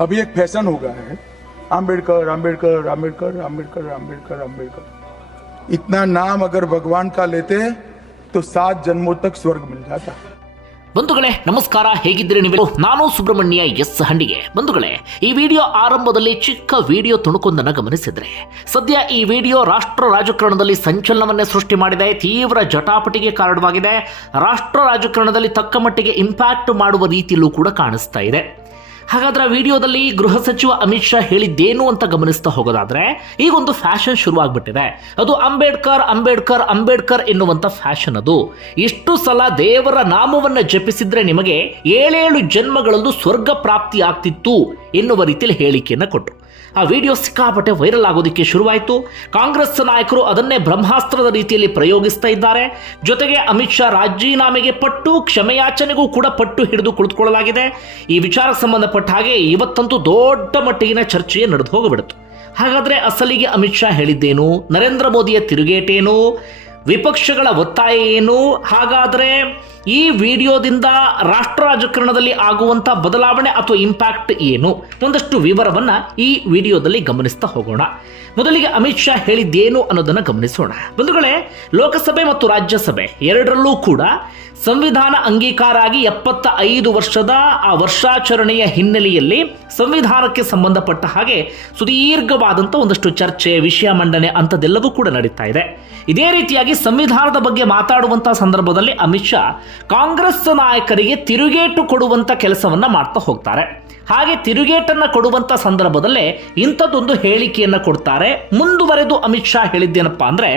अभी एक फैशन हो गया है, आम्बेडकर आम्बेडकर आम्बेडकर आम्बेडकर आम्बेडकर आम्बेडकर। इतना नाम अगर भगवान का लेते तो 7 जन्मों तक स्वर्ग मिल जाता। ಬಂಧುಗಳೇ ನಮಸ್ಕಾರ, ಹೇಗಿದ್ದೀರಿ ನೀವು? ನಾನು ಸುಬ್ರಹ್ಮಣ್ಯ ಎಸ್ ಹಂಡಿಗೆ. ಬಂಧುಗಳೇ, ಈ ವಿಡಿಯೋ ಆರಂಭದಲ್ಲಿ ಚಿಕ್ಕ ವಿಡಿಯೋ ತುಣುಕೊಂದನ್ನು ಗಮನಿಸಿದ್ರೆ, ಸದ್ಯ ಈ ವಿಡಿಯೋ ರಾಷ್ಟ್ರ ರಾಜಕಾರಣದಲ್ಲಿ ಸಂಚಲನವನ್ನೇ ಸೃಷ್ಟಿ ಮಾಡಿದೆ, ತೀವ್ರ ಜಟಾಪಟಿಗೆ ಕಾರಣವಾಗಿದೆ, ರಾಷ್ಟ್ರ ರಾಜಕಾರಣದಲ್ಲಿ ತಕ್ಕ ಮಟ್ಟಿಗೆ ಇಂಪ್ಯಾಕ್ಟ್ ಮಾಡುವ ರೀತಿಯಲ್ಲೂ ಕೂಡ ಕಾಣಿಸ್ತಾ ಇದೆ. ಹಾಗಾದ್ರೆ ಆ ವಿಡಿಯೋದಲ್ಲಿ ಗೃಹ ಸಚಿವ ಅಮಿತ್ ಶಾ ಹೇಳಿದ್ದೇನು ಅಂತ ಗಮನಿಸ್ತಾ ಹೋಗೋದಾದ್ರೆ, ಈಗೊಂದು ಫ್ಯಾಷನ್ ಶುರುವಾಗ್ಬಿಟ್ಟಿದೆ. ಅದು ಅಂಬೇಡ್ಕರ್ ಅಂಬೇಡ್ಕರ್ ಅಂಬೇಡ್ಕರ್ ಎನ್ನುವಂತ ಫ್ಯಾಷನ್. ಅದು ಎಷ್ಟು ಸಲ ದೇವರ ನಾಮವನ್ನ ಜಪಿಸಿದ್ರೆ ನಿಮಗೆ 7 ಜನ್ಮಗಳಲ್ಲೂ ಸ್ವರ್ಗ ಪ್ರಾಪ್ತಿ ಆಗ್ತಿತ್ತು ಎನ್ನುವ ರೀತಿಯಲ್ಲಿ ಹೇಳಿಕೆಯನ್ನು ಕೊಟ್ಟರು. ಆ ವಿಡಿಯೋ ಸಿಕ್ಕಾಪಟ್ಟೆ ವೈರಲ್ ಆಗೋದಕ್ಕೆ ಶುರುವಾಯಿತು. ಕಾಂಗ್ರೆಸ್ ನಾಯಕರು ಅದನ್ನೇ ಬ್ರಹ್ಮಾಸ್ತ್ರದ ರೀತಿಯಲ್ಲಿ ಪ್ರಯೋಗಿಸ್ತಾ ಇದ್ದಾರೆ. ಜೊತೆಗೆ ಅಮಿತ್ ಶಾ ರಾಜೀನಾಮೆಗೆ ಪಟ್ಟು ಕ್ಷಮೆಯಾಚನೆಗೂ ಕೂಡ ಪಟ್ಟು ಹಿಡಿದು ಕುಳಿತುಕೊಳ್ಳಲಾಗಿದೆ. ಈ ವಿಚಾರಕ್ಕೆ ಸಂಬಂಧಪಟ್ಟ ಹಾಗೆ ಇವತ್ತಂತೂ ದೊಡ್ಡ ಮಟ್ಟಿಗಿನ ಚರ್ಚೆಯೇ ನಡೆದು ಹೋಗಿಬಿಡ್ತು. ಹಾಗಾದ್ರೆ ಅಸಲಿಗೆ ಅಮಿತ್ ಶಾ ಹೇಳಿದ್ದೇನು? ನರೇಂದ್ರ ಮೋದಿಯ ತಿರುಗೇಟೇನು? ವಿಪಕ್ಷಗಳ ಒತ್ತಾಯ ಏನು? ಹಾಗಾದ್ರೆ ಈ ವಿಡಿಯೋದಿಂದ ರಾಷ್ಟ್ರ ರಾಜಕಾರಣದಲ್ಲಿ ಆಗುವಂತ ಬದಲಾವಣೆ ಅಥವಾ ಇಂಪ್ಯಾಕ್ಟ್ ಏನು? ಒಂದಷ್ಟು ವಿವರವನ್ನ ಈ ವಿಡಿಯೋದಲ್ಲಿ ಗಮನಿಸ್ತಾ ಹೋಗೋಣ. ಮೊದಲಿಗೆ ಅಮಿತ್ ಶಾ ಹೇಳಿದ್ದೇನು ಅನ್ನೋದನ್ನ ಗಮನಿಸೋಣ. ಬಂಧುಗಳೇ, ಲೋಕಸಭೆ ಮತ್ತು ರಾಜ್ಯಸಭೆ ಎರಡರಲ್ಲೂ ಕೂಡ ಸಂವಿಧಾನ ಅಂಗೀಕಾರ ಆಗಿ 75 ವರ್ಷದ ಆ ವರ್ಷಾಚರಣೆಯ ಹಿನ್ನೆಲೆಯಲ್ಲಿ ಸಂವಿಧಾನಕ್ಕೆ ಸಂಬಂಧಪಟ್ಟ ಹಾಗೆ ಸುದೀರ್ಘವಾದಂಥ ಒಂದಷ್ಟು ಚರ್ಚೆ, ವಿಷಯ ಮಂಡನೆ ಅಂಥದ್ದೆಲ್ಲವೂ ಕೂಡ ನಡೀತಾ ಇದೆ. ಇದೇ ರೀತಿಯಾಗಿ ಸಂವಿಧಾನದ ಬಗ್ಗೆ ಮಾತಾಡುವಂತಹ ಸಂದರ್ಭದಲ್ಲಿ ಅಮಿತ್ ಶಾ ಕಾಂಗ್ರೆಸ್ ನಾಯಕರಿಗೆ ತಿರುಗೇಟು ಕೊಡುವಂತ ಕೆಲಸವನ್ನ ಮಾಡ್ತಾ ಹೋಗ್ತಾರೆ. ಹಾಗೆ ತಿರುಗೇಟನ್ನ ಕೊಡುವಂತ ಸಂದರ್ಭದಲ್ಲೇ ಇಂಥದ್ದೊಂದು ಹೇಳಿಕೆಯನ್ನ ಕೊಡ್ತಾರೆ. ಮುಂದುವರೆದು ಅಮಿತ್ ಶಾ ಹೇಳಿದ್ದೇನಪ್ಪಾ ಅಂದ್ರೆ,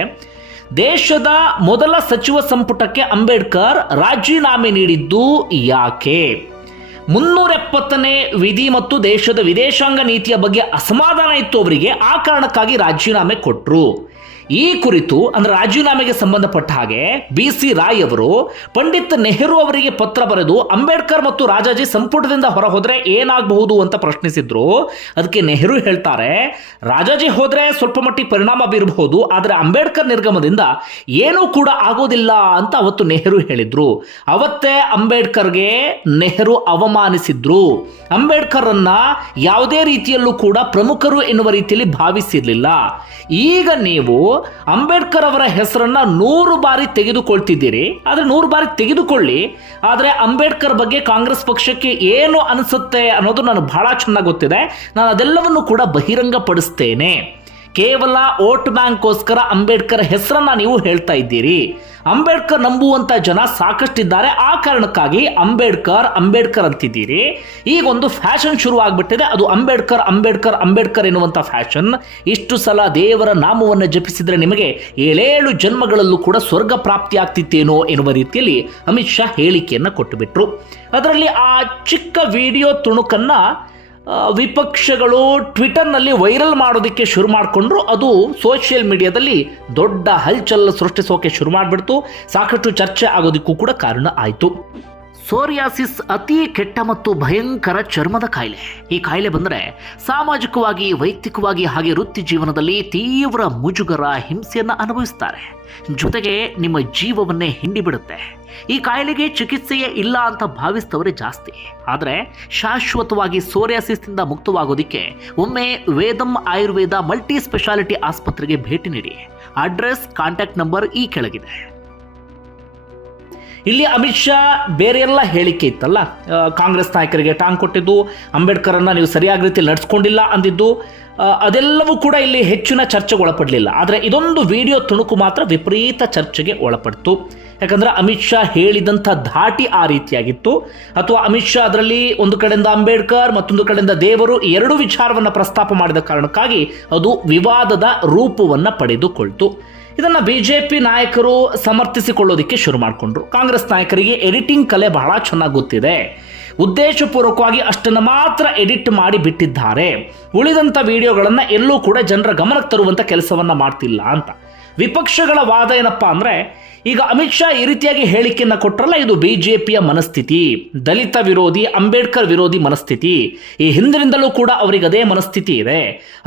ದೇಶದ ಮೊದಲ ಸಚಿವ ಸಂಪುಟಕ್ಕೆ ಅಂಬೇಡ್ಕರ್ ರಾಜೀನಾಮೆ ನೀಡಿದ್ದು ಯಾಕೆ? 370ನೇ ವಿಧಿ ಮತ್ತು ದೇಶದ ವಿದೇಶಾಂಗ ನೀತಿಯ ಬಗ್ಗೆ ಅಸಮಾಧಾನ ಇತ್ತು ಅವರಿಗೆ, ಆ ಕಾರಣಕ್ಕಾಗಿ ರಾಜೀನಾಮೆ ಕೊಟ್ಟರು. ಈ ಕುರಿತು ಅಂದ್ರೆ ರಾಜೀನಾಮೆಗೆ ಸಂಬಂಧಪಟ್ಟ ಹಾಗೆ BC ರಾಯ್ ಅವರು ಪಂಡಿತ್ ನೆಹರು ಅವರಿಗೆ ಪತ್ರ ಬರೆದು ಅಂಬೇಡ್ಕರ್ ಮತ್ತು ರಾಜಾಜಿ ಸಂಪುಟದಿಂದ ಹೊರ ಹೋದ್ರೆ ಏನಾಗಬಹುದು ಅಂತ ಪ್ರಶ್ನಿಸಿದ್ರು. ಅದಕ್ಕೆ ನೆಹರು ಹೇಳ್ತಾರೆ, ರಾಜಾಜಿ ಹೋದ್ರೆ ಸ್ವಲ್ಪ ಮಟ್ಟಿಗೆ ಪರಿಣಾಮ ಬೀರಬಹುದು, ಆದರೆ ಅಂಬೇಡ್ಕರ್ ನಿರ್ಗಮನದಿಂದ ಏನೂ ಕೂಡ ಆಗೋದಿಲ್ಲ ಅಂತ ಅವತ್ತು ನೆಹರು ಹೇಳಿದ್ರು. ಅವತ್ತೇ ಅಂಬೇಡ್ಕರ್ಗೆ ನೆಹರು ಅವಮಾನಿಸಿದ್ರು. ಅಂಬೇಡ್ಕರ್ ಅನ್ನ ಯಾವುದೇ ರೀತಿಯಲ್ಲೂ ಕೂಡ ಪ್ರಮುಖರು ಎನ್ನುವ ರೀತಿಯಲ್ಲಿ ಭಾವಿಸಿರ್ಲಿಲ್ಲ. ಈಗ ನೀವು ಅಂಬೇಡ್ಕರ್ ಅವರ ಹೆಸರನ್ನ 100 ಬಾರಿ ತೆಗೆದುಕೊಳ್ತಿದ್ದೀರಿ. ಆದ್ರೆ 100 ಬಾರಿ ತೆಗೆದುಕೊಳ್ಳಿ, ಆದ್ರೆ ಅಂಬೇಡ್ಕರ್ ಬಗ್ಗೆ ಕಾಂಗ್ರೆಸ್ ಪಕ್ಷಕ್ಕೆ ಏನು ಅನಿಸುತ್ತೆ ಅನ್ನೋದು ನನಗೆ ಬಹಳ ಚೆನ್ನಾಗಿ ಗೊತ್ತಿದೆ. ನಾನು ಅದೆಲ್ಲವನ್ನು ಕೂಡ ಬಹಿರಂಗಪಡಿಸ್ತೇನೆ. ಕೇವಲ ವೋಟ್ ಬ್ಯಾಂಕ್ಗೋಸ್ಕರ ಅಂಬೇಡ್ಕರ್ ಹೆಸರನ್ನ ನೀವು ಹೇಳ್ತಾ ಇದ್ದೀರಿ. ಅಂಬೇಡ್ಕರ್ ನಂಬುವಂತ ಜನ ಸಾಕಷ್ಟಿದ್ದಾರೆ, ಆ ಕಾರಣಕ್ಕಾಗಿ ಅಂಬೇಡ್ಕರ್ ಅಂಬೇಡ್ಕರ್ ಅಂತಿದ್ದೀರಿ. ಈಗ ಒಂದು ಫ್ಯಾಷನ್ ಶುರು ಆಗ್ಬಿಟ್ಟಿದೆ, ಅದು ಅಂಬೇಡ್ಕರ್ ಅಂಬೇಡ್ಕರ್ ಅಂಬೇಡ್ಕರ್ ಎನ್ನುವಂತ ಫ್ಯಾಷನ್. ಇಷ್ಟು ಸಲ ದೇವರ ನಾಮವನ್ನು ಜಪಿಸಿದ್ರೆ ನಿಮಗೆ 7 ಜನ್ಮಗಳಲ್ಲೂ ಕೂಡ ಸ್ವರ್ಗ ಪ್ರಾಪ್ತಿ ಆಗ್ತಿತ್ತೇನೋ ಎನ್ನುವ ರೀತಿಯಲ್ಲಿ ಅಮಿತ್ ಶಾ ಹೇಳಿಕೆಯನ್ನು ಕೊಟ್ಟುಬಿಟ್ರು. ಅದರಲ್ಲಿ ಆ ಚಿಕ್ಕ ವಿಡಿಯೋ ತುಣುಕನ್ನ ವಿಪಕ್ಷಗಳು ಟ್ವಿಟರ್ನಲ್ಲಿ ವೈರಲ್ ಮಾಡೋದಕ್ಕೆ ಶುರು ಮಾಡಿಕೊಂಡ್ರು. ಅದು ಸೋಷಿಯಲ್ ಮೀಡಿಯಾದಲ್ಲಿ ದೊಡ್ಡ ಹಲ್ಚಲ್ ಸೃಷ್ಟಿಸೋಕೆ ಶುರು ಮಾಡಿಬಿಡ್ತು. ಸಾಕಷ್ಟು ಚರ್ಚೆ ಆಗೋದಕ್ಕೂ ಕೂಡ ಕಾರಣ ಆಯಿತು. ಸೋರಿಯಾಸಿಸ್ ಅತಿ ಕೆಟ್ಟ ಮತ್ತು ಭಯಂಕರ ಚರ್ಮದ ಕಾಯಿಲೆ. ಈ ಕಾಯಿಲೆ ಬಂದರೆ ಸಾಮಾಜಿಕವಾಗಿ, ವೈಯಕ್ತಿಕವಾಗಿ ಹಾಗೆ ವೃತ್ತಿ ಜೀವನದಲ್ಲಿ ತೀವ್ರ ಮುಜುಗರ, ಹಿಂಸೆಯನ್ನು ಅನುಭವಿಸ್ತಾರೆ. ಜೊತೆಗೆ ನಿಮ್ಮ ಜೀವವನ್ನೇ ಹಿಂಡಿಬಿಡುತ್ತೆ. ಈ ಕಾಯಿಲೆಗೆ ಚಿಕಿತ್ಸೆಯೇ ಇಲ್ಲ ಅಂತ ಭಾವಿಸಿದವರೇ ಜಾಸ್ತಿ. ಆದರೆ ಶಾಶ್ವತವಾಗಿ ಸೋರಿಯಾಸಿಸ್ನಿಂದ ಮುಕ್ತವಾಗೋದಕ್ಕೆ ಒಮ್ಮೆ ವೇದಂ ಆಯುರ್ವೇದ ಮಲ್ಟಿ ಸ್ಪೆಷಾಲಿಟಿ ಆಸ್ಪತ್ರೆಗೆ ಭೇಟಿ ನೀಡಿ. ಅಡ್ರೆಸ್, ಕಾಂಟ್ಯಾಕ್ಟ್ ನಂಬರ್ ಈ ಕೆಳಗಿದೆ. ಇಲ್ಲಿ ಅಮಿತ್ ಶಾ ಬೇರೆ ಎಲ್ಲ ಹೇಳಿಕೆ ಇತ್ತಲ್ಲ, ಕಾಂಗ್ರೆಸ್ ನಾಯಕರಿಗೆ ಟಾಂಗ್ ಕೊಟ್ಟಿದ್ದು, ಅಂಬೇಡ್ಕರನ್ನ ನೀವು ಸರಿಯಾದ ರೀತಿಯಲ್ಲಿ ನಡ್ಸ್ಕೊಂಡಿಲ್ಲ ಅಂದಿದ್ದು, ಅದೆಲ್ಲವೂ ಕೂಡ ಇಲ್ಲಿ ಹೆಚ್ಚಿನ ಚರ್ಚೆಗೆ ಒಳಪಡಲಿಲ್ಲ. ಆದರೆ ಇದೊಂದು ವಿಡಿಯೋ ತುಣುಕು ಮಾತ್ರ ವಿಪರೀತ ಚರ್ಚೆಗೆ ಒಳಪಡ್ತು. ಯಾಕಂದ್ರೆ ಅಮಿತ್ ಶಾ ಹೇಳಿದಂಥ ಧಾಟಿ ಆ ರೀತಿಯಾಗಿತ್ತು. ಅಥವಾ ಅಮಿತ್ ಶಾ ಅದರಲ್ಲಿ ಒಂದು ಕಡೆಯಿಂದ ಅಂಬೇಡ್ಕರ್, ಮತ್ತೊಂದು ಕಡೆಯಿಂದ ದೇವರು, 2 ವಿಚಾರವನ್ನು ಪ್ರಸ್ತಾಪ ಮಾಡಿದ ಕಾರಣಕ್ಕಾಗಿ ಅದು ವಿವಾದದ ರೂಪವನ್ನು ಪಡೆದುಕೊಳ್ತು. ಇದನ್ನು BJP ನಾಯಕರು ಸಮರ್ಥಿಸಿಕೊಳ್ಳೋದಕ್ಕೆ ಶುರು ಮಾಡಿಕೊಂಡ್ರು. ಕಾಂಗ್ರೆಸ್ ನಾಯಕರಿಗೆ ಎಡಿಟಿಂಗ್ ಕಲೆ ಬಹಳ ಚೆನ್ನಾಗಿ ಗೊತ್ತಿದೆ. ಉದ್ದೇಶಪೂರ್ವಕವಾಗಿ ಅಷ್ಟನ್ನು ಮಾತ್ರ ಎಡಿಟ್ ಮಾಡಿ ಬಿಟ್ಟಿದ್ದಾರೆ. ಉಳಿದಂಥ ವಿಡಿಯೋಗಳನ್ನು ಎಲ್ಲೂ ಕೂಡ ಜನರ ಗಮನಕ್ಕೆ ತರುವಂಥ ಕೆಲಸವನ್ನು ಮಾಡ್ತಿಲ್ಲ ಅಂತ. ವಿಪಕ್ಷಗಳ ವಾದ ಏನಪ್ಪ ಅಂದರೆ, ಈಗ ಅಮಿತ್ ಶಾ ಈ ರೀತಿಯಾಗಿ ಹೇಳಿಕೆಯನ್ನು ಕೊಟ್ಟರಲ್ಲ, ಇದು ಬಿಜೆಪಿಯ ಮನಸ್ಥಿತಿ, ದಲಿತ ವಿರೋಧಿ, ಅಂಬೇಡ್ಕರ್ ವಿರೋಧಿ ಮನಸ್ಥಿತಿ. ಈ ಹಿಂದಿನಿಂದಲೂ ಕೂಡ ಅವರಿಗೆ ಅದೇ ಮನಸ್ಥಿತಿ ಇದೆ.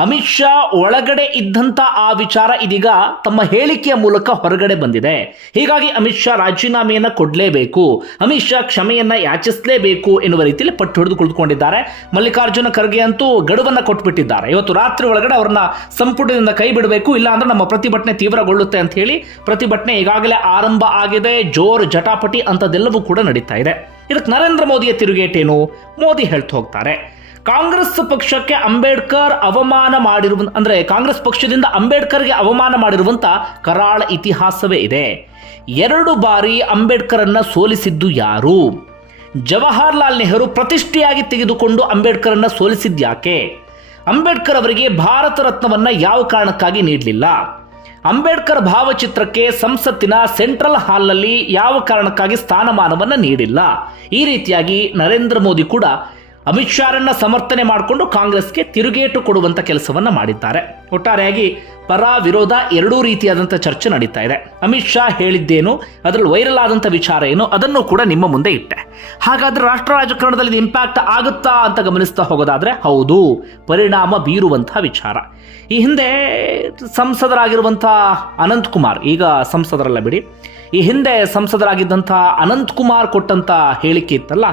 ಅಮಿತ್ ಶಾ ಒಳಗಡೆ ಇದ್ದಂಥ ಆ ವಿಚಾರ ಇದೀಗ ತಮ್ಮ ಹೇಳಿಕೆಯ ಮೂಲಕ ಹೊರಗಡೆ ಬಂದಿದೆ. ಹೀಗಾಗಿ ಅಮಿತ್ ಶಾ ರಾಜೀನಾಮೆಯನ್ನು ಕೊಡಲೇಬೇಕು, ಅಮಿತ್ ಶಾ ಕ್ಷಮೆಯನ್ನ ಯಾಚಿಸಲೇಬೇಕು ಎನ್ನುವ ರೀತಿಯಲ್ಲಿ ಪಟ್ಟು ಹಿಡಿದು ಕುಳಿತುಕೊಂಡಿದ್ದಾರೆ. ಮಲ್ಲಿಕಾರ್ಜುನ ಖರ್ಗೆ ಅಂತೂ ಗಡುವನ್ನು ಕೊಟ್ಟುಬಿಟ್ಟಿದ್ದಾರೆ. ಇವತ್ತು ರಾತ್ರಿ ಒಳಗಡೆ ಅವರನ್ನ ಸಂಪುಟದಿಂದ ಕೈ ಬಿಡಬೇಕು, ಇಲ್ಲ ಅಂದ್ರೆ ನಮ್ಮ ಪ್ರತಿಭಟನೆ ತೀವ್ರಗೊಳ್ಳುತ್ತೆ ಅಂತ ಹೇಳಿ ಪ್ರತಿಭಟನೆ ಈಗಾಗಲೇ ಆರಂಭ ಆಗಿದೆ. ಜೋರ್ ಜಟಾಪಟಿ ಅಂತದೆಲ್ಲವೂ ಕೂಡ ನಡೀತಾ ಇದೆ. ಇದಕ್ಕೆ ನರೇಂದ್ರ ಮೋದಿಯ ತಿರುಗೇಟೇನು? ಮೋದಿ ಹೇಳ್ತಾ ಹೋಗ್ತಾರೆ, ಕಾಂಗ್ರೆಸ್ ಪಕ್ಷಕ್ಕೆ ಅಂಬೇಡ್ಕರ್ ಅವಮಾನ ಅಂದ್ರೆ ಕಾಂಗ್ರೆಸ್ ಪಕ್ಷದಿಂದ ಅಂಬೇಡ್ಕರ್ಗೆ ಅವಮಾನ ಮಾಡಿರುವಂತ ಕರಾಳ ಇತಿಹಾಸವೇ ಇದೆ. 2 ಬಾರಿ ಅಂಬೇಡ್ಕರ್ ಅನ್ನ ಸೋಲಿಸಿದ್ದು ಯಾರು? ಜವಾಹರ್ಲಾಲ್ ನೆಹರು ಪ್ರತಿಷ್ಠೆಯಾಗಿ ತೆಗೆದುಕೊಂಡು ಅಂಬೇಡ್ಕರ್ ಅನ್ನ ಸೋಲಿಸಿದ್ಯಾಕೆ? ಅಂಬೇಡ್ಕರ್ ಅವರಿಗೆ ಭಾರತ ರತ್ನವನ್ನ ಯಾವ ಕಾರಣಕ್ಕಾಗಿ ನೀಡಲಿಲ್ಲ? ಅಂಬೇಡ್ಕರ್ ಭಾವಚಿತ್ರಕ್ಕೆ ಸಂಸತ್ತಿನ ಸೆಂಟ್ರಲ್ ಹಾಲ್ನಲ್ಲಿ ಯಾವ ಕಾರಣಕ್ಕಾಗಿ ಸ್ಥಾನಮಾನವನ್ನು ನೀಡಿಲ್ಲ? ಈ ರೀತಿಯಾಗಿ ನರೇಂದ್ರ ಮೋದಿ ಕೂಡ ಅಮಿತ್ ಶಾರನ್ನ ಸಮರ್ಥನೆ ಮಾಡಿಕೊಂಡು ಕಾಂಗ್ರೆಸ್ಗೆ ತಿರುಗೇಟು ಕೊಡುವಂತ ಕೆಲಸವನ್ನ ಮಾಡಿದ್ದಾರೆ. ಒಟ್ಟಾರೆಯಾಗಿ ಪರ ವಿರೋಧ ಎರಡೂ ರೀತಿಯಾದಂಥ ಚರ್ಚೆ ನಡೀತಾ ಇದೆ. ಅಮಿತ್ ಶಾ ಹೇಳಿದ್ದೇನು, ಅದರಲ್ಲಿ ವೈರಲ್ ಆದಂಥ ವಿಚಾರ ಏನು, ಅದನ್ನು ಕೂಡ ನಿಮ್ಮ ಮುಂದೆ ಇಟ್ಟೆ. ಹಾಗಾದ್ರೆ ರಾಷ್ಟ್ರ ರಾಜಕಾರಣದಲ್ಲಿ ಇಂಪ್ಯಾಕ್ಟ್ ಆಗುತ್ತಾ ಅಂತ ಗಮನಿಸ್ತಾ ಹೋಗೋದಾದ್ರೆ ಹೌದು, ಪರಿಣಾಮ ಬೀರುವಂತಹ ವಿಚಾರ. ಈ ಹಿಂದೆ ಸಂಸದರಾಗಿರುವಂಥ ಅನಂತ್ ಕುಮಾರ್, ಈಗ ಸಂಸದರಲ್ಲ ಬಿಡಿ, ಈ ಹಿಂದೆ ಸಂಸದರಾಗಿದ್ದಂಥ ಅನಂತ್ ಕುಮಾರ್ ಕೊಟ್ಟಂತ ಹೇಳಿಕೆ ಇತ್ತಲ್ಲ,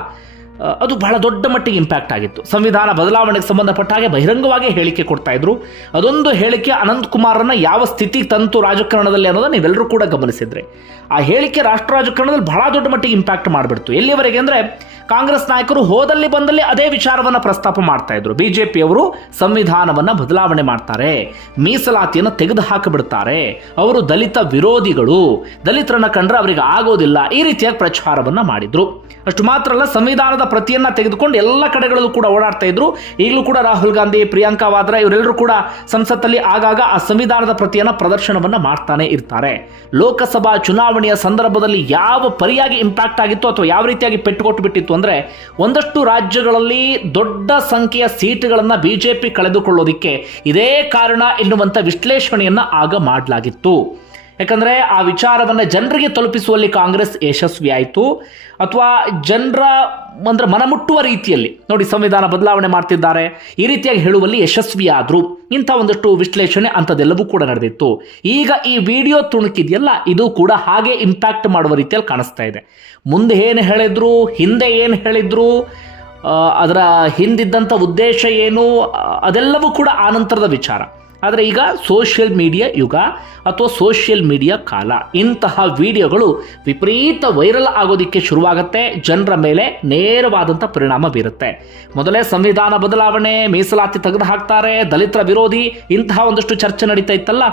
ಅದು ಬಹಳ ದೊಡ್ಡ ಮಟ್ಟಿಗೆ ಇಂಪ್ಯಾಕ್ಟ್ ಆಗಿತ್ತು. ಸಂವಿಧಾನ ಬದಲಾವಣೆಗೆ ಸಂಬಂಧಪಟ್ಟ ಹಾಗೆ ಬಹಿರಂಗವಾಗಿ ಹೇಳಿಕೆ ಕೊಡ್ತಾ ಇದ್ರು. ಅದೊಂದು ಹೇಳಿಕೆ ಅನಂತ್ ಕುಮಾರನ್ನ ಯಾವ ಸ್ಥಿತಿಗೆ ತಂತು ರಾಜಕಾರಣದಲ್ಲಿ ಅನ್ನೋದನ್ನ ನೀವೆಲ್ಲರೂ ಕೂಡ ಗಮನಿಸಿದ್ರೆ, ಆ ಹೇಳಿಕೆ ರಾಷ್ಟ್ರ ರಾಜಕಾರಣದಲ್ಲಿ ಬಹಳ ದೊಡ್ಡ ಮಟ್ಟಿಗೆ ಇಂಪ್ಯಾಕ್ಟ್ ಮಾಡಿಬಿಡ್ತು. ಎಲ್ಲಿವರೆಗೆ ಅಂದ್ರೆ ಕಾಂಗ್ರೆಸ್ ನಾಯಕರು ಹೋದಲ್ಲಿ ಬಂದಲ್ಲಿ ಅದೇ ವಿಚಾರವನ್ನ ಪ್ರಸ್ತಾಪ ಮಾಡ್ತಾ ಇದ್ರು. ಬಿಜೆಪಿಯವರು ಸಂವಿಧಾನವನ್ನ ಬದಲಾವಣೆ ಮಾಡ್ತಾರೆ, ಮೀಸಲಾತಿಯನ್ನು ತೆಗೆದು ಹಾಕಿಬಿಡ್ತಾರೆ, ಅವರು ದಲಿತ ವಿರೋಧಿಗಳು, ದಲಿತರನ್ನ ಕಂಡ್ರೆ ಅವರಿಗೆ ಆಗೋದಿಲ್ಲ, ಈ ರೀತಿಯಾಗಿ ಪ್ರಚಾರವನ್ನ ಮಾಡಿದ್ರು. ಅಷ್ಟು ಮಾತ್ರ ಅಲ್ಲ, ಸಂವಿಧಾನದ ಪ್ರತಿಯನ್ನ ತೆಗೆದುಕೊಂಡು ಎಲ್ಲ ಕಡೆಗಳಲ್ಲೂ ಕೂಡ ಓಡಾಡ್ತಾ ಇದ್ರು. ಈಗಲೂ ಕೂಡ ರಾಹುಲ್ ಗಾಂಧಿ, ಪ್ರಿಯಾಂಕಾ ವಾದ್ರಾ ಇವರೆಲ್ಲರೂ ಕೂಡ ಸಂಸತ್ತಲ್ಲಿ ಆಗಾಗ ಆ ಸಂವಿಧಾನದ ಪ್ರತಿಯನ್ನ ಪ್ರದರ್ಶನವನ್ನ ಮಾಡ್ತಾನೆ ಇರ್ತಾರೆ. ಲೋಕಸಭಾ ಚುನಾವಣೆಯ ಸಂದರ್ಭದಲ್ಲಿ ಯಾವ ಪರಿಯಾಗಿ ಇಂಪ್ಯಾಕ್ಟ್ ಆಗಿತ್ತು ಅಥವಾ ಯಾವ ರೀತಿಯಾಗಿ ಪೆಟ್ಟು ಕೊಟ್ಟು ಬಿಟ್ಟಿತ್ತು ಅಂದ್ರೆ, ಒಂದಷ್ಟು ರಾಜ್ಯಗಳಲ್ಲಿ ದೊಡ್ಡ ಸಂಖ್ಯೆಯ ಸೀಟುಗಳನ್ನ ಬಿಜೆಪಿ ಕಳೆದುಕೊಳ್ಳೋದಿಕ್ಕೆ ಇದೇ ಕಾರಣ ಎನ್ನುವಂತ ವಿಶ್ಲೇಷಣೆಯನ್ನ ಆಗ ಮಾಡಲಾಗಿತ್ತು. ಯಾಕಂದ್ರೆ ಆ ವಿಚಾರವನ್ನ ಜನರಿಗೆ ತಲುಪಿಸುವಲ್ಲಿ ಕಾಂಗ್ರೆಸ್ ಯಶಸ್ವಿ ಆಯಿತು, ಅಥವಾ ಜನರ ಅಂದ್ರೆ ಮನಮುಟ್ಟುವ ರೀತಿಯಲ್ಲಿ ನೋಡಿ ಸಂವಿಧಾನ ಬದಲಾವಣೆ ಮಾಡ್ತಿದ್ದಾರೆ ಈ ರೀತಿಯಾಗಿ ಹೇಳುವಲ್ಲಿ ಯಶಸ್ವಿಯಾದ್ರು. ಇಂಥ ಒಂದಷ್ಟು ವಿಶ್ಲೇಷಣೆ ಅಂಥದ್ದೆಲ್ಲವೂ ಕೂಡ ನಡೆದಿತ್ತು. ಈಗ ಈ ವಿಡಿಯೋ ತುಣುಕಿದೆಯಲ್ಲ, ಇದು ಕೂಡ ಹಾಗೆ ಇಂಪ್ಯಾಕ್ಟ್ ಮಾಡುವ ರೀತಿಯಲ್ಲಿ ಕಾಣಿಸ್ತಾ ಇದೆ. ಮುಂದೆ ಏನು ಹೇಳಿದ್ರು, ಹಿಂದೆ ಏನು ಹೇಳಿದ್ರು, ಅದರ ಹಿಂದಿದ್ದಂಥ ಉದ್ದೇಶ ಏನು, ಅದೆಲ್ಲವೂ ಕೂಡ ಆನಂತರದ ವಿಚಾರ. ಆದರೆ ಈಗ ಸೋಷಿಯಲ್ ಮೀಡಿಯಾ ಯುಗ ಅಥವಾ ಸೋಷಿಯಲ್ ಮೀಡಿಯಾ ಕಾಲ, ಇಂತಹ ವಿಡಿಯೋಗಳು ವಿಪರೀತ ವೈರಲ್ ಆಗೋದಕ್ಕೆ ಶುರುವಾಗುತ್ತೆ, ಜನರ ಮೇಲೆ ನೇರವಾದಂಥ ಪರಿಣಾಮ ಬೀರುತ್ತೆ. ಮೊದಲೇ ಸಂವಿಧಾನ ಬದಲಾವಣೆ, ಮೀಸಲಾತಿ ತೆಗೆದು ಹಾಕ್ತಾರೆ, ದಲಿತರ ವಿರೋಧಿ, ಇಂತಹ ಒಂದಷ್ಟು ಚರ್ಚೆ ನಡೀತಾ ಇತ್ತಲ್ಲ,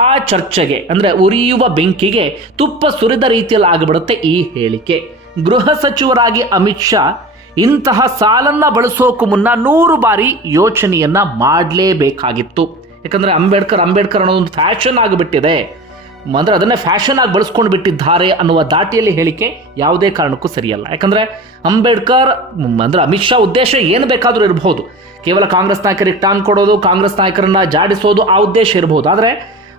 ಆ ಚರ್ಚೆಗೆ ಅಂದರೆ ಉರಿಯುವ ಬೆಂಕಿಗೆ ತುಪ್ಪ ಸುರಿದ ರೀತಿಯಲ್ಲಿ ಆಗಿಬಿಡುತ್ತೆ ಈ ಹೇಳಿಕೆ. ಗೃಹ ಸಚಿವರಾಗಿ ಅಮಿತ್ ಶಾ ಇಂತಹ ಸಾಲನ್ನ ಬಳಸೋಕು ಮುನ್ನ 100 ಬಾರಿ ಯೋಚನೆಯನ್ನ ಮಾಡಲೇಬೇಕಾಗಿತ್ತು. ಯಾಕಂದರೆ ಅಂಬೇಡ್ಕರ್ ಅನ್ನೋದೊಂದು ಫ್ಯಾಷನ್ ಆಗಿಬಿಟ್ಟಿದೆ, ಅಂದರೆ ಅದನ್ನೇ ಫ್ಯಾಷನ್ ಆಗಿ ಬಳಸ್ಕೊಂಡು ಬಿಟ್ಟಿದ್ದಾರೆ ಅನ್ನುವ ದಾಟಿಯಲ್ಲಿ ಹೇಳಿಕೆ ಯಾವುದೇ ಕಾರಣಕ್ಕೂ ಸರಿಯಲ್ಲ. ಯಾಕಂದರೆ ಅಂಬೇಡ್ಕರ್ ಅಂದರೆ ಅಮಿತ್ ಶಾ ಉದ್ದೇಶ ಏನು ಬೇಕಾದರೂ ಇರಬಹುದು, ಕೇವಲ ಕಾಂಗ್ರೆಸ್ ನಾಯಕರಿಗೆ ಟಾಂಗ್ ಕೊಡೋದು, ಕಾಂಗ್ರೆಸ್ ನಾಯಕರನ್ನ ಜಾಡಿಸೋದು, ಆ ಉದ್ದೇಶ ಇರಬಹುದು. ಆದರೆ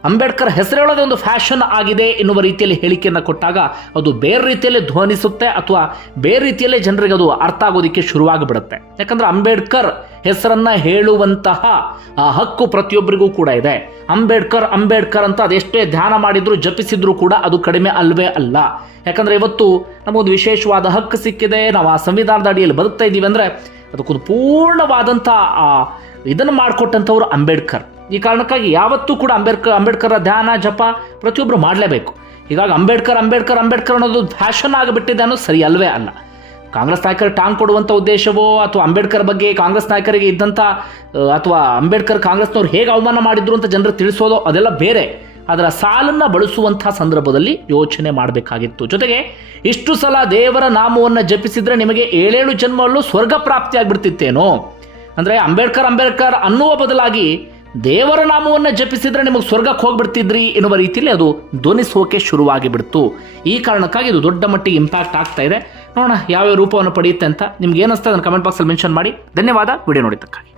ಅಂಬೇಡ್ಕರ್ ಹೆಸರು ಹೇಳೋದೇ ಒಂದು ಫ್ಯಾಷನ್ ಆಗಿದೆ ಎನ್ನುವ ರೀತಿಯಲ್ಲಿ ಹೇಳಿಕೆಯನ್ನು ಕೊಟ್ಟಾಗ ಅದು ಬೇರೆ ರೀತಿಯಲ್ಲಿ ಧ್ವನಿಸುತ್ತೆ, ಅಥವಾ ಬೇರೆ ರೀತಿಯಲ್ಲೇ ಜನರಿಗೆ ಅದು ಅರ್ಥ ಆಗೋದಕ್ಕೆ ಶುರುವಾಗಿಬಿಡುತ್ತೆ. ಯಾಕಂದ್ರೆ ಅಂಬೇಡ್ಕರ್ ಹೆಸರನ್ನ ಹೇಳುವಂತಹ ಆ ಹಕ್ಕು ಪ್ರತಿಯೊಬ್ಬರಿಗೂ ಕೂಡ ಇದೆ. ಅಂಬೇಡ್ಕರ್ ಅಂತ ಅದೆಷ್ಟೇ ಧ್ಯಾನ ಮಾಡಿದ್ರು, ಜಪಿಸಿದ್ರು ಕೂಡ ಅದು ಕಡಿಮೆ ಅಲ್ವೇ ಅಲ್ಲ. ಯಾಕಂದ್ರೆ ಇವತ್ತು ನಮಗೊಂದು ವಿಶೇಷವಾದ ಹಕ್ಕು ಸಿಕ್ಕಿದೆ, ನಾವು ಆ ಸಂವಿಧಾನದ ಅಡಿಯಲ್ಲಿ ಬದುಕ್ತಾ ಇದ್ದೀವಿ ಅಂದ್ರೆ ಅದಕ್ಕೊಂದು ಪೂರ್ಣವಾದಂಥ ಇದನ್ನು ಮಾಡಿಕೊಟ್ಟಂಥವ್ರು ಅಂಬೇಡ್ಕರ್. ಈ ಕಾರಣಕ್ಕಾಗಿ ಯಾವತ್ತೂ ಕೂಡ ಅಂಬೇಡ್ಕರ್ ಧ್ಯಾನ ಜಪ ಪ್ರತಿಯೊಬ್ಬರು ಮಾಡಲೇಬೇಕು. ಹೀಗಾಗಿ ಅಂಬೇಡ್ಕರ್ ಅನ್ನೋದು ಫ್ಯಾಷನ್ ಆಗಿಬಿಟ್ಟಿದೆ ಅನ್ನೋದು ಸರಿ ಅಲ್ವೇ ಅಲ್ಲ. ಕಾಂಗ್ರೆಸ್ ನಾಯಕರಿಗೆ ಟಾಂಗ್ ಕೊಡುವಂಥ ಉದ್ದೇಶವೋ, ಅಥವಾ ಅಂಬೇಡ್ಕರ್ ಬಗ್ಗೆ ಕಾಂಗ್ರೆಸ್ ನಾಯಕರಿಗೆ ಇದ್ದಂಥ, ಅಥವಾ ಅಂಬೇಡ್ಕರ್ ಕಾಂಗ್ರೆಸ್ನವ್ರು ಹೇಗೆ ಅವಮಾನ ಮಾಡಿದ್ರು ಅಂತ ಜನರು ತಿಳಿಸೋದು ಅದೆಲ್ಲ ಬೇರೆ. ಅದರ ಸಾಲನ್ನು ಬಳಸುವಂಥ ಸಂದರ್ಭದಲ್ಲಿ ಯೋಚನೆ ಮಾಡಬೇಕಾಗಿತ್ತು. ಜೊತೆಗೆ ಇಷ್ಟು ಸಲ ದೇವರ ನಾಮವನ್ನು ಜಪಿಸಿದ್ರೆ ನಿಮಗೆ 7 ಜನ್ಮಲ್ಲೂ ಸ್ವರ್ಗ ಪ್ರಾಪ್ತಿ ಆಗ್ಬಿಡ್ತಿತ್ತೇನೋ, ಅಂದರೆ ಅಂಬೇಡ್ಕರ್ ಅನ್ನುವ ಬದಲಾಗಿ ದೇವರ ನಾಮವನ್ನು ಜಪಿಸಿದ್ರೆ ನಿಮಗೆ ಸ್ವರ್ಗಕ್ಕೆ ಹೋಗ್ಬಿಡ್ತಿದ್ರಿ ಎನ್ನುವ ರೀತಿಯಲ್ಲಿ ಅದು ಧ್ವನಿಸೋಕೆ ಶುರುವಾಗಿ ಬಿಡ್ತು. ಈ ಕಾರಣಕ್ಕಾಗಿ ಇದು ದೊಡ್ಡ ಮಟ್ಟಿಗೆ ಇಂಪ್ಯಾಕ್ಟ್ ಆಗ್ತಾ ಇದೆ. ನೋಡೋಣ ಯಾವ್ಯಾವ ರೂಪವನ್ನು ಪಡೆಯುತ್ತೆ ಅಂತ. ನಿಮ್ಗೆ ಏನಿಸ್ತಾ ಅದನ್ನು ಕಮೆಂಟ್ ಬಾಕ್ಸಲ್ಲಿ ಮೆನ್ಷನ್ ಮಾಡಿ. ಧನ್ಯವಾದ ವಿಡಿಯೋ ನೋಡಿದ್ದಕ್ಕಾಗಿ.